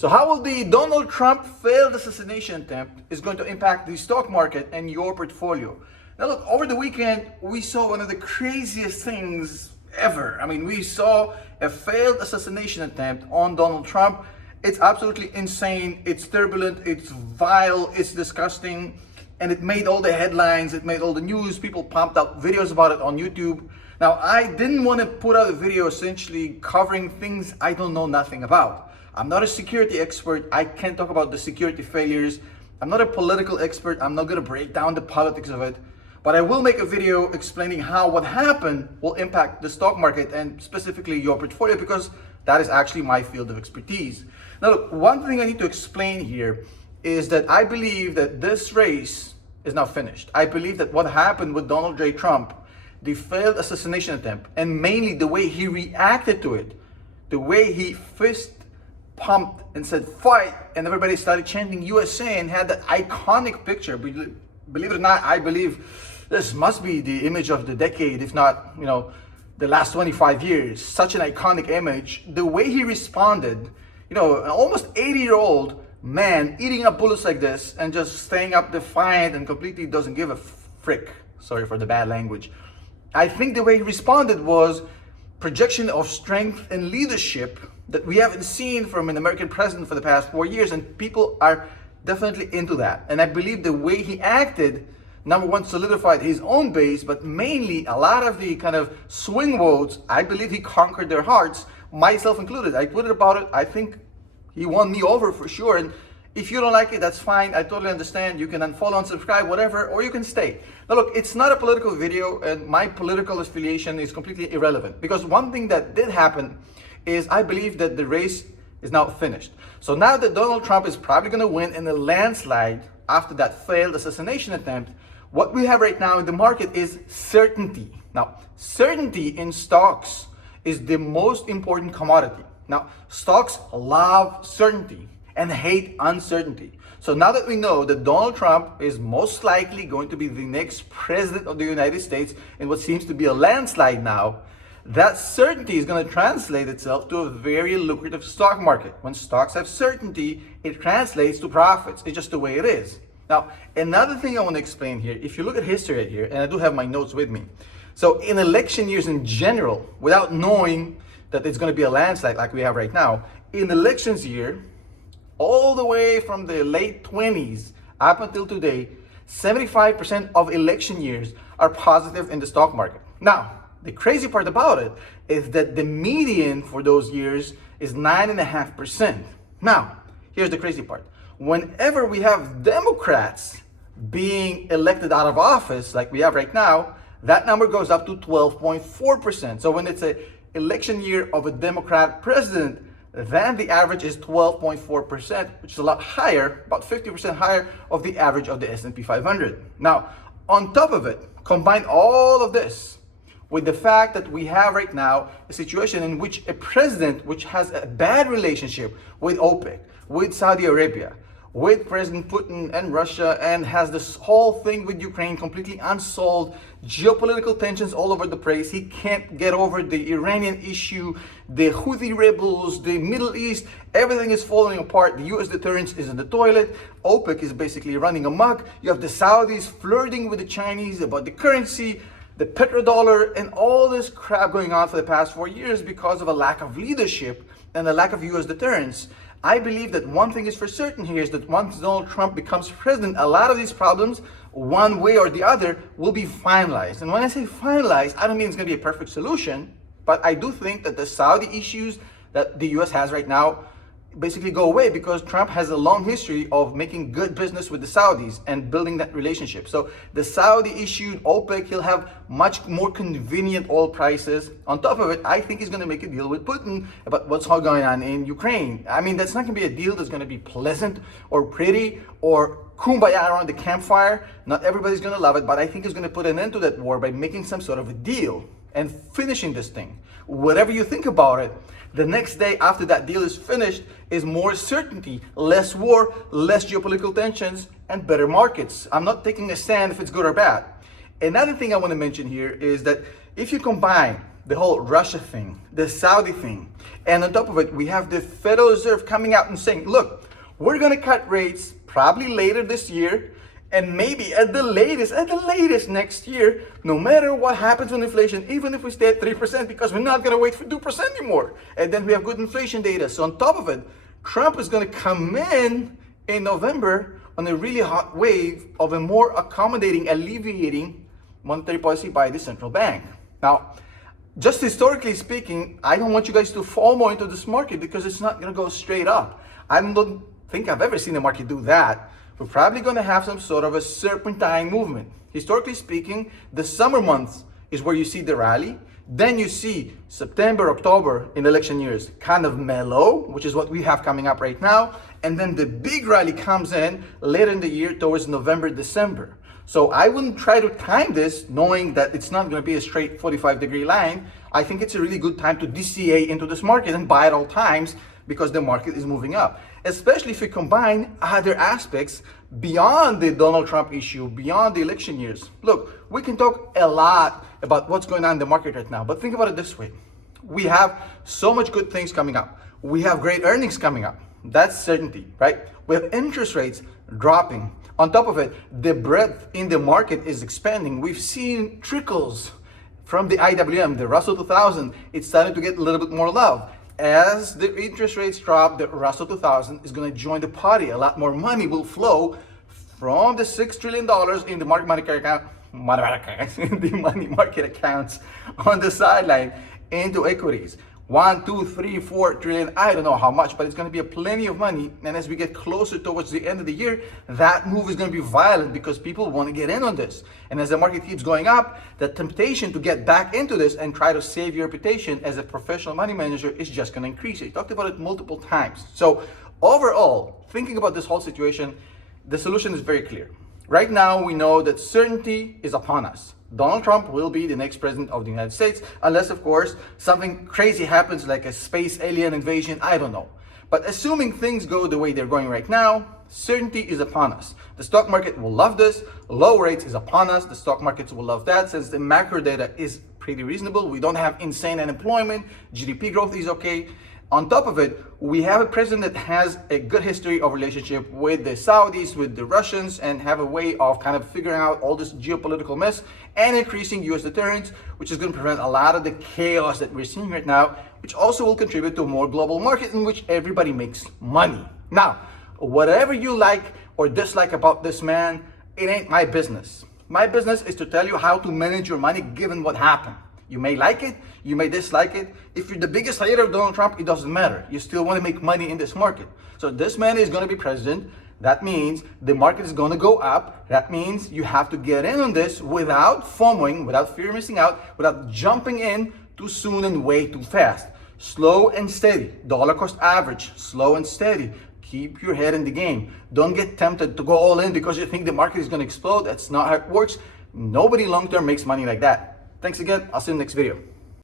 So how will the Donald Trump failed assassination attempt is going to impact the stock market and your portfolio? Now look, over the weekend, we saw one of the craziest things ever. I mean, we saw a failed assassination attempt on Donald Trump. It's absolutely insane. It's turbulent. It's vile. It's disgusting. And it made all the headlines. It made all the news. People pumped out videos about it on YouTube. Now, I didn't want to put out a video essentially covering things I don't know nothing about. I'm not a security expert. I can't talk about the security failures. I'm not a political expert. I'm not going to break down the politics of it. But I will make a video explaining how what happened will impact the stock market and specifically your portfolio, because that is actually my field of expertise. Now, look, one thing I need to explain here is that I believe that this race is now finished. I believe that what happened with Donald J. Trump, the failed assassination attempt, and mainly the way he reacted to it, the way he fist pumped and said fight, and everybody started chanting USA and had that iconic picture. Believe it or not, I believe this must be the image of the decade, if not, the last 25 years. Such an iconic image. The way he responded, an almost 80-year-old man eating up bullets like this and just staying up defiant and completely doesn't give a frick. Sorry for the bad language. I think the way he responded was projection of strength and leadership that we haven't seen from an American president for the past 4 years, and people are definitely into that. And I believe the way he acted, number one, solidified his own base, but mainly a lot of the kind of swing votes, I believe he conquered their hearts, myself included. I tweeted about it. I think he won me over for sure. And if you don't like it, that's fine. I totally understand. You can unfollow, unsubscribe, whatever, or you can stay. Now look, it's not a political video, and my political affiliation is completely irrelevant, because one thing that did happen is I believe that the race is now finished. So now that Donald Trump is probably going to win in a landslide after that failed assassination attempt, what we have right now in the market is certainty. Now, certainty in stocks is the most important commodity. Now, stocks love certainty and hate uncertainty. So now that we know that Donald Trump is most likely going to be the next president of the United States in what seems to be a landslide now, that certainty is going to translate itself to a very lucrative stock market. When stocks have certainty, it translates to profits. It's just the way it is. Now, another thing I want to explain here, if you look at history right here, and I do have my notes with me. So in election years in general, without knowing that it's going to be a landslide like we have right now, in elections year, all the way from the late 20s up until today, 75% of election years are positive in the stock market. Now, the crazy part about it is that the median for those years is 9.5%. Now, here's the crazy part. Whenever we have Democrats being elected out of office, like we have right now, that number goes up to 12.4%. So when it's an election year of a Democrat president, then the average is 12.4%, which is a lot higher, about 50% higher of the average of the S&P 500. Now, on top of it, combine all of this with the fact that we have right now a situation in which a president which has a bad relationship with OPEC, with Saudi Arabia, with President Putin and Russia, and has this whole thing with Ukraine completely unsolved, geopolitical tensions all over the place. He can't get over the Iranian issue, the Houthi rebels, the Middle East, everything is falling apart. The US deterrence is in the toilet. OPEC is basically running amok. You have the Saudis flirting with the Chinese about the currency, the petrodollar, and all this crap going on for the past 4 years because of a lack of leadership and a lack of US deterrence. I believe that one thing is for certain here is that once Donald Trump becomes president, a lot of these problems, one way or the other, will be finalized. And when I say finalized, I don't mean it's going to be a perfect solution, but I do think that the Saudi issues that the US has right now basically go away, because Trump has a long history of making good business with the Saudis and building that relationship. So the Saudi issue, OPEC, he'll have much more convenient oil prices. On top of it, I think he's going to make a deal with Putin about what's all going on in Ukraine. I mean, that's not going to be a deal that's going to be pleasant or pretty or kumbaya around the campfire. Not everybody's going to love it, but I think he's going to put an end to that war by making some sort of a deal and finishing this thing. Whatever you think about it, the next day after that deal is finished is more certainty, less war, less geopolitical tensions, and better markets. I'm not taking a stand if it's good or bad. Another thing I want to mention here is that if you combine the whole Russia thing, the Saudi thing. And on top of it, we have the Federal Reserve coming out and saying, look, we're going to cut rates probably later this year, and maybe at the latest next year, no matter what happens with inflation, even if we stay at 3%, because we're not going to wait for 2% anymore. And then we have good inflation data. So on top of it, Trump is going to come in November on a really hot wave of a more accommodating, alleviating monetary policy by the central bank. Now, just historically speaking, I don't want you guys to fall more into this market because it's not going to go straight up. I don't think I've ever seen the market do that. We're probably going to have some sort of a serpentine movement. Historically speaking, the summer months is where you see the rally. Then you see September, October in election years kind of mellow, which is what we have coming up right now. And then the big rally comes in later in the year towards November, December. So I wouldn't try to time this knowing that it's not going to be a straight 45-degree line. I think it's a really good time to DCA into this market and buy at all times because the market is moving up, especially if you combine other aspects beyond the Donald Trump issue, beyond the election years. Look, we can talk a lot about what's going on in the market right now, but think about it this way. We have so much good things coming up. We have great earnings coming up. That's certainty, right? We have interest rates dropping. On top of it, the breadth in the market is expanding. We've seen trickles from the IWM, the Russell 2000. It's starting to get a little bit more love. As the interest rates drop, the Russell 2000 is going to join the party. A lot more money will flow from the $6 trillion in the money market accounts on the sideline into equities. 1, 2, 3, 4 trillion, I don't know how much, but it's going to be a plenty of money. And as we get closer towards the end of the year, that move is going to be violent because people want to get in on this. And as the market keeps going up, the temptation to get back into this and try to save your reputation as a professional money manager is just going to increase. I talked about it multiple times. So overall, thinking about this whole situation, the solution is very clear. Right now, we know that certainty is upon us. Donald Trump will be the next president of the United States, unless, of course, something crazy happens like a space alien invasion, I don't know. But assuming things go the way they're going right now, certainty is upon us. The stock market will love this. Low rates is upon us. The stock markets will love that since the macro data is pretty reasonable. We don't have insane unemployment. GDP growth is okay. On top of it, we have a president that has a good history of relationship with the Saudis, with the Russians, and have a way of kind of figuring out all this geopolitical mess and increasing US deterrence, which is going to prevent a lot of the chaos that we're seeing right now, which also will contribute to a more global market in which everybody makes money. Now, whatever you like or dislike about this man, it ain't my business. My business is to tell you how to manage your money given what happened. You may like it, you may dislike it. If you're the biggest hater of Donald Trump, it doesn't matter. You still want to make money in this market. So this man is going to be president. That means the market is going to go up. That means you have to get in on this without FOMOing, without fear of missing out, without jumping in too soon and way too fast. Slow and steady. Dollar cost average. Slow and steady. Keep your head in the game. Don't get tempted to go all in because you think the market is going to explode. That's not how it works. Nobody long-term makes money like that. Thanks again. I'll see you in the next video.